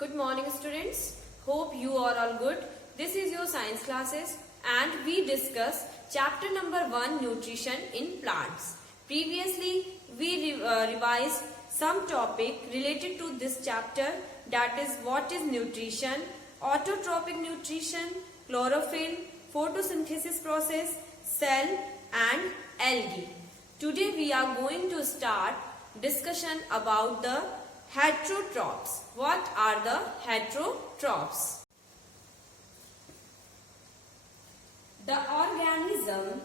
Good morning students. Hope you are all good. This is your science classes and we discuss chapter number 1 nutrition in plants. Previously we revised some topic related to this chapter, that is what is nutrition, autotrophic nutrition, chlorophyll, photosynthesis process, cell and algae. Today we are going to start discussion about the heterotrophs. What are the heterotrophs? The organism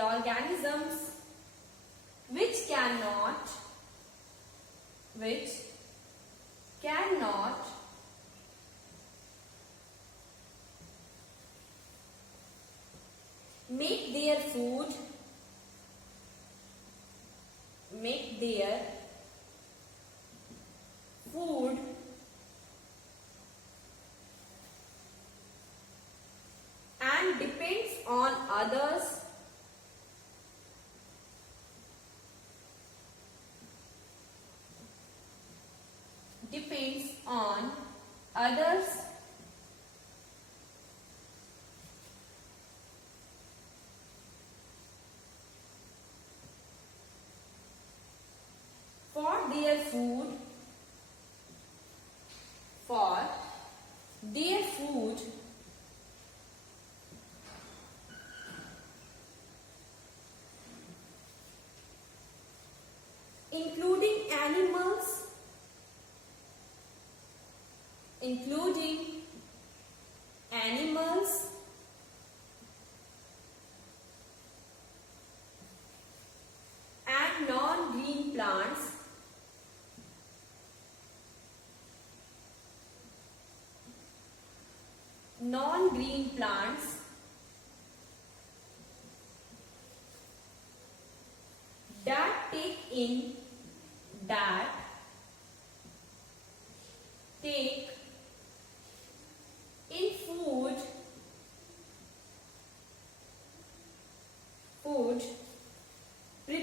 organisms which cannot make their food and depends on others for their food including animals and non-green plants that take in food prepared by green plants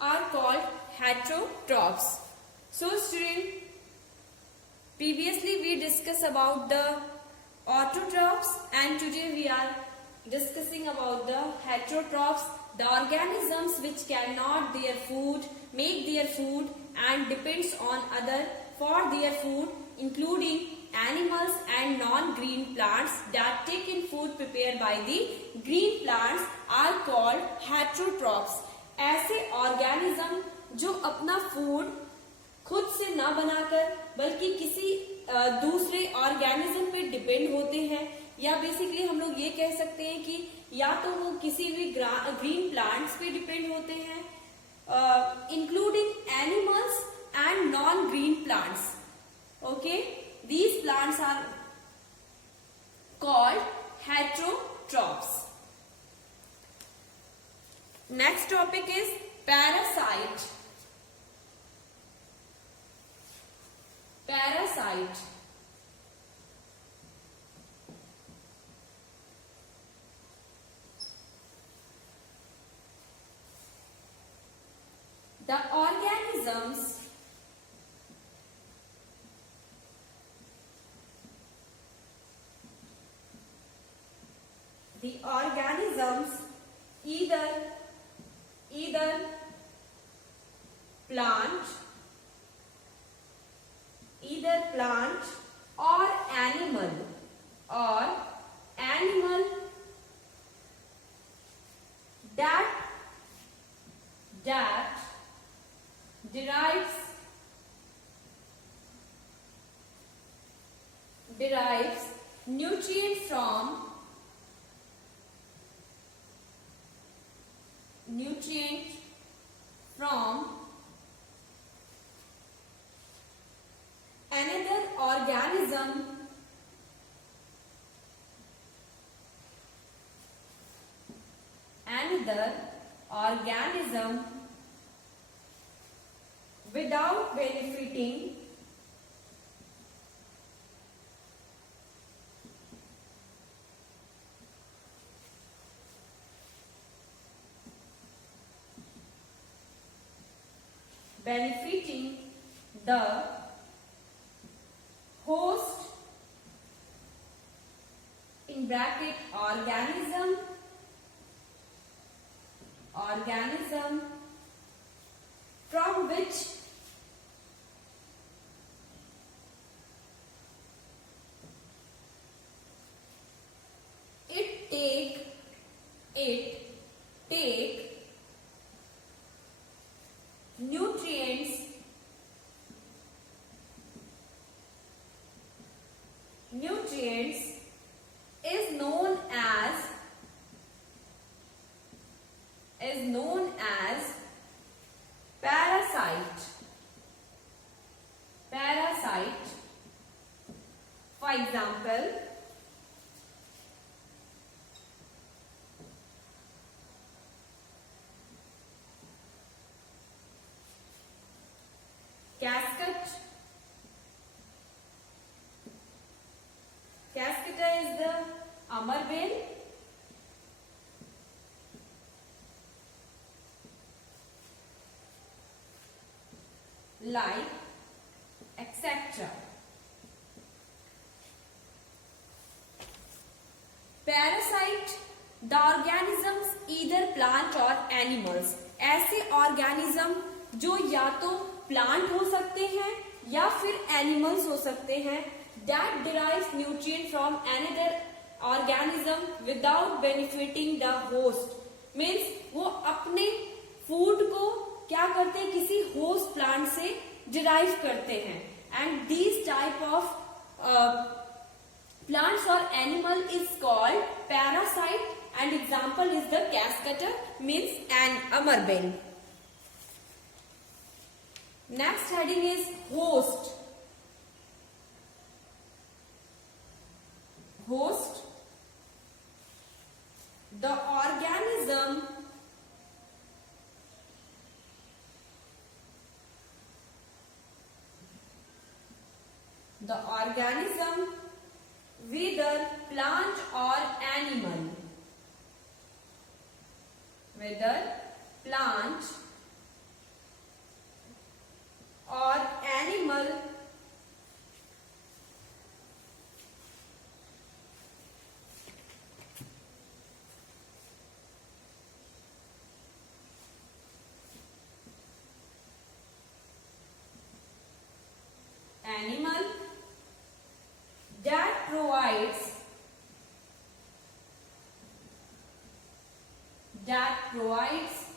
are called heterotrophs. So student, previously we discussed about the autotrophs and today we are discussing about the heterotrophs, the organisms which cannot make their food and depends on other for their food, including animals and non-green plants that take in food prepared by the green plants are called heterotrophs. ऐसे organism जो अपना food खुद से ना बनाकर बल्कि किसी दूसरे ऑर्गेनिज्म पे डिपेंड होते हैं, या बेसिकली हम लोग ये कह सकते हैं कि या तो वो किसी भी ग्रीन प्लांट्स पे डिपेंड होते हैं, including animals and non green plants. Okay, these plants are called heterotrophs. Next topic is parasite. The organisms either plant or animal that derives nutrient from another organism without benefiting the host in bracket organism from which it take nutrients is known as parasite. For example, casket is the amarben. Like, etc. Parasite, the organisms either plant or animals. ऐसे organism जो या तो plant हो सकते हैं या फिर animals हो सकते हैं, that derives nutrient from another organism without benefiting the host. Means वो अपने food को क्या करते हैं, किसी होस्ट प्लांट से डिराइव करते हैं. And this type of plants or animal is called parasite, and example is the cascator, means an amarben. Next heading is host. The organism whether plant or animal, that provides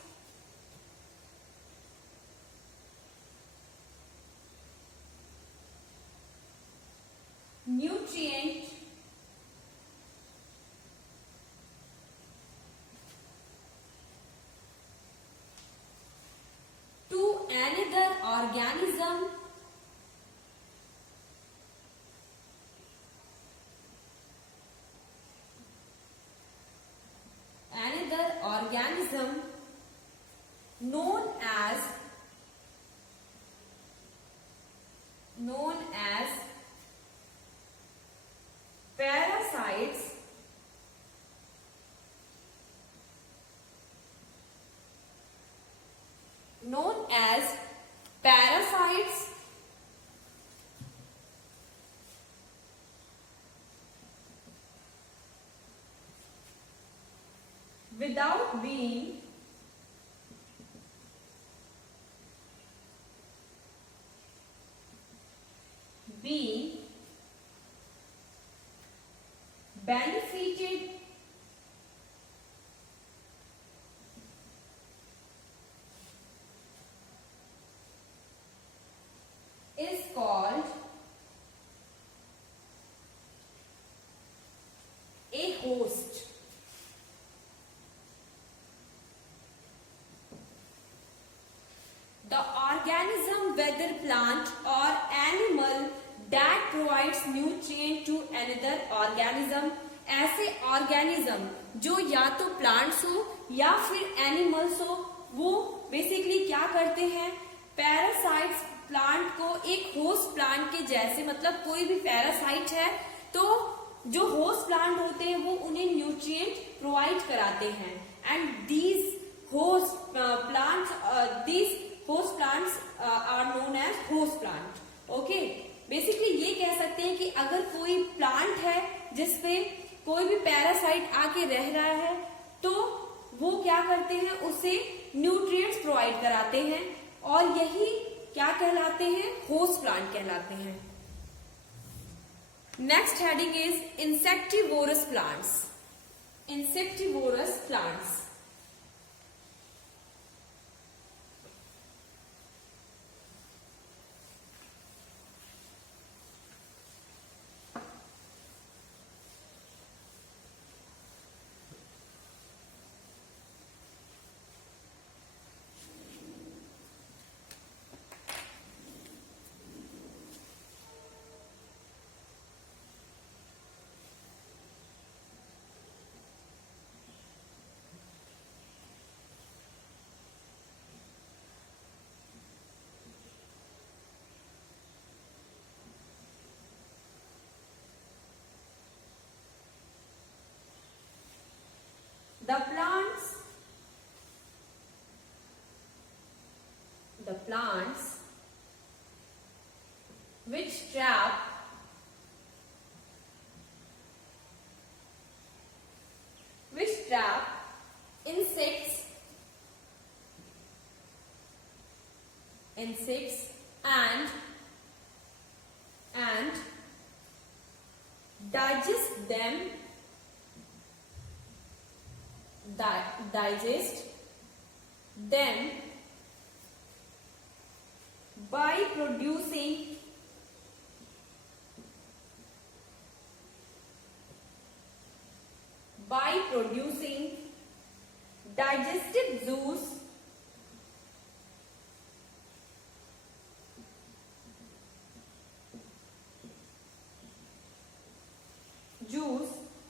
nutrient to another organism known as parasites, without being benefited is called host. The organism, whether plant or animal, that provides nutrient to another organism. ऐसे organism जो या तो plants हो या फिर animals हो, वो basically क्या करते हैं, parasites plant को एक host plant के जैसे, मतलब कोई भी parasite है तो जो host plant होते हैं वो उन्हें nutrient provide कराते हैं. And these host plants are known as host plant. Okay, basically ये कह सकते हैं कि अगर कोई plant है जिसपे कोई भी पैरासाइट आके रह रहा है तो वो क्या करते हैं, उसे न्यूट्रिएंट्स प्रोवाइड कराते हैं और यही क्या कहलाते हैं, होस्ट प्लांट कहलाते हैं. Next heading is insectivorous plants. Insectivorous plants. The plants which trap insects and digest them by producing digestive juice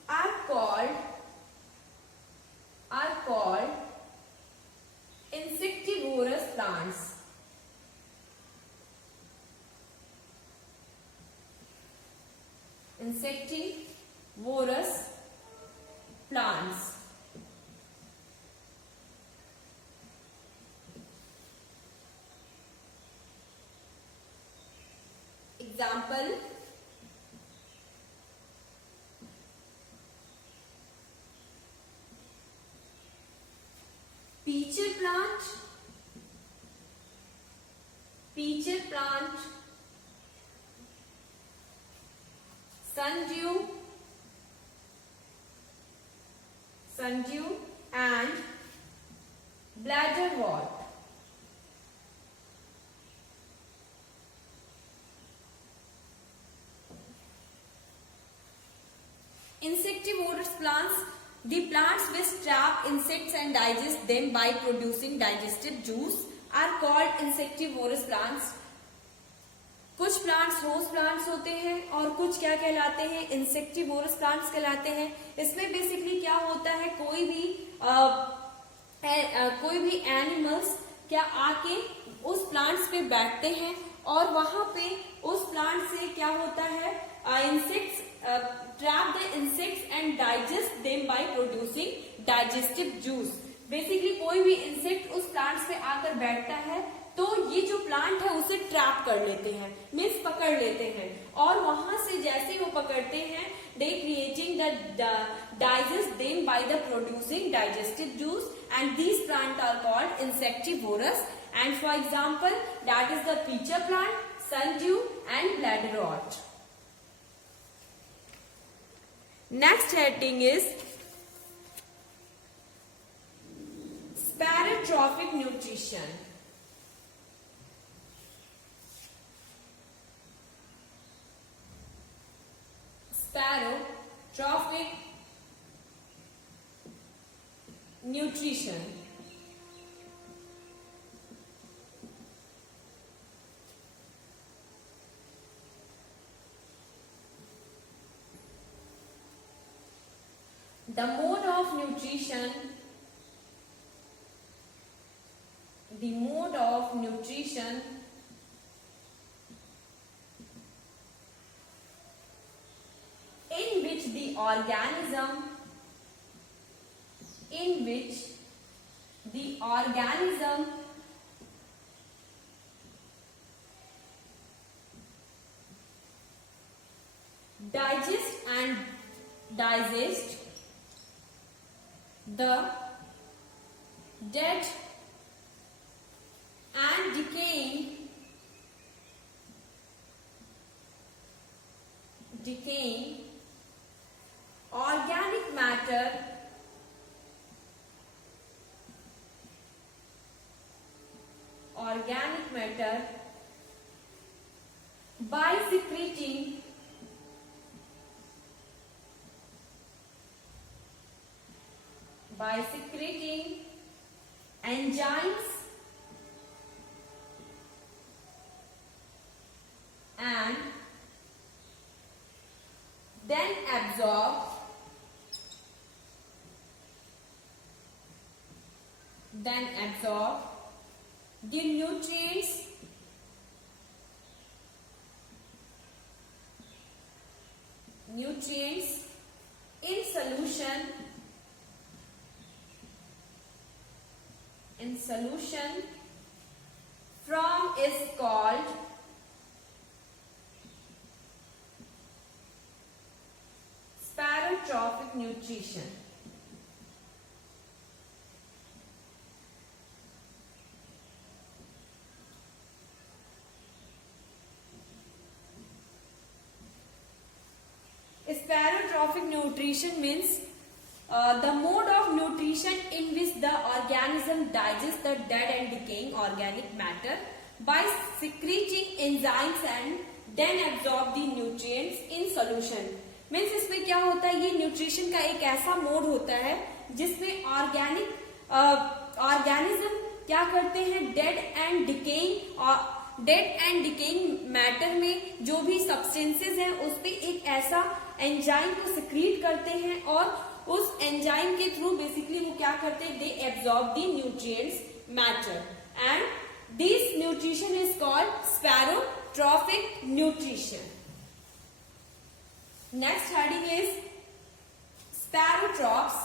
are called insectivorous plants. Insectivorous plants. Example: peach plant, sundew and bladderwort. Insectivorous plants, the plants which trap insects and digest them by producing digestive juice are called insectivorous plants. कुछ plants host plants होते हैं और कुछ क्या कहलाते हैं, insectivorous plants कहलाते हैं. इसमें बेसिकली क्या होता है, कोई भी एनिमल्स क्या आके उस प्लांट्स पे बैठते हैं और वहां पे उस प्लांट से क्या होता है, insects trap the insects and digest them by producing digestive juice. Basically कोई भी इंसेक्ट उस प्लांट पे आकर बैठता है तो ये जो प्लांट है उसे ट्रैप कर लेते हैं, मीन्स पकड़ लेते हैं और वहां से जैसे वो पकड़ते हैं they creating the digest them by the producing digestive juice and these plants are called insectivorous. And for example that is the peach plant, sundew and bladderwort. Next heading is sparrowtrophic nutrition. Sparrowtrophic nutrition. The mode of nutrition, the mode of nutrition in which the organism digest the dead and decaying organic matter by secreting enzymes and then absorb the nutrients in solution from is called spirotrophic nutrition. Spirotrophic nutrition means the mode of nutrition in which the organism digests the dead and decaying organic matter by secreting enzymes and then absorb the nutrients in solution. Means इसमें क्या होता है, ये nutrition का एक ऐसा mode होता है जिसमें ऑर्गेनिज्म क्या करते हैं, डेड एंड डिकेइंग मैटर में जो भी सब्सटेंसेस हैं उस पे एक ऐसा एंजाइम को सिक्रीट करते हैं और उस एंजाइम के थ्रू बेसिकली वो क्या करते हैं, they absorb the nutrients matter and this nutrition is called saprotrophic nutrition. Next heading is sparotrophs.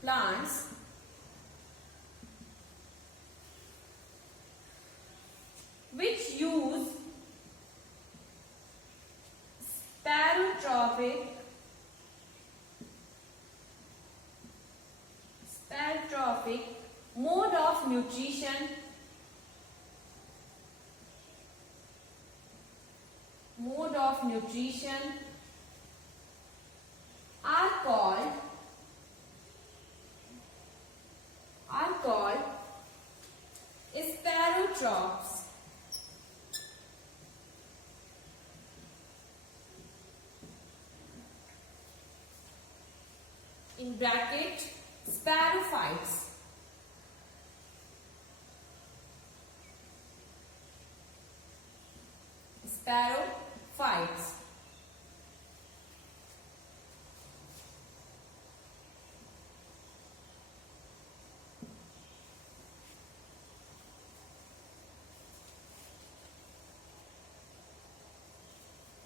Plants which use spirotrophic mode of nutrition are called sparotrophs. In bracket, sparophytes.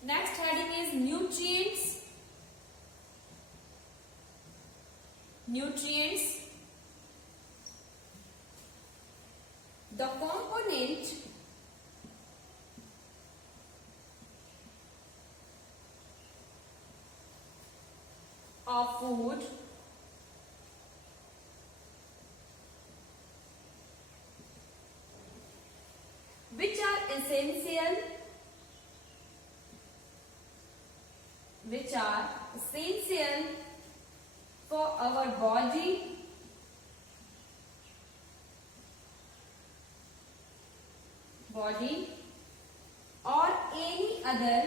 Next heading is nutrients. The component of food which are essential for our body or any other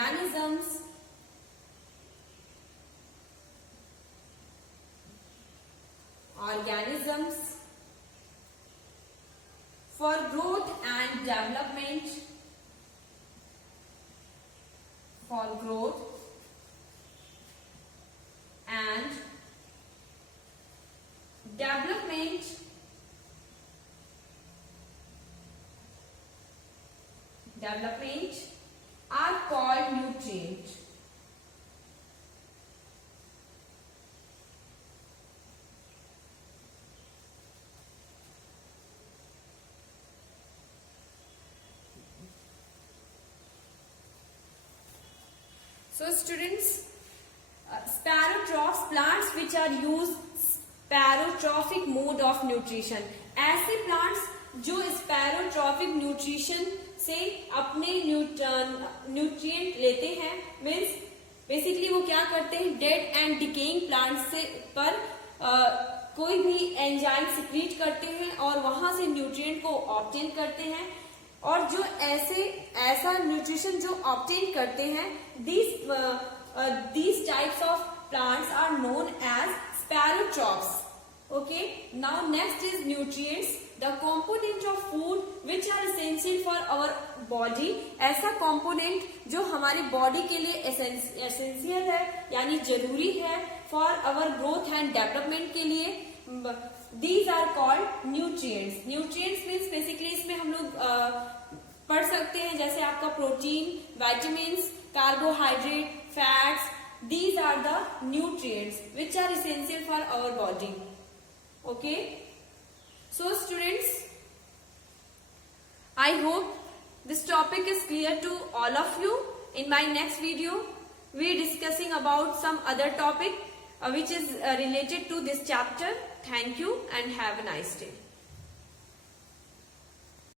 organisms for growth and development, are called nutrients. So students, sparrow plants which are used sparrowtrophic mode of nutrition. ऐसे plants जो sparrowtrophic nutrition से अपने nutrient लेते हैं, means basically वो क्या करते हैं, डेड एंड डिकेइंग प्लांट्स से पर कोई भी एंजाइम सिक्रीट करते हैं और वहां से न्यूट्रिएंट को ऑब्टेन करते हैं. और जो ऐसा न्यूट्रिशन जो ऑब्टेन करते हैं, these types of plants are known as sparrotrophs. Okay, now next is nutrients, the component of food which are essential for our body. ऐसा component जो हमारी बॉडी के लिए एसेंशियल है यानी जरूरी है for our growth and development के लिए. These are called nutrients. Nutrients means basically इसमें हम लोग पढ़ सकते हैं जैसे आपका protein, vitamins, carbohydrate, fats. These are the nutrients which are essential for our body. Okay, so students, I hope this topic is clear to all of you. In my next video we are discussing about some other topic which is related to this chapter. Thank you and have a nice day.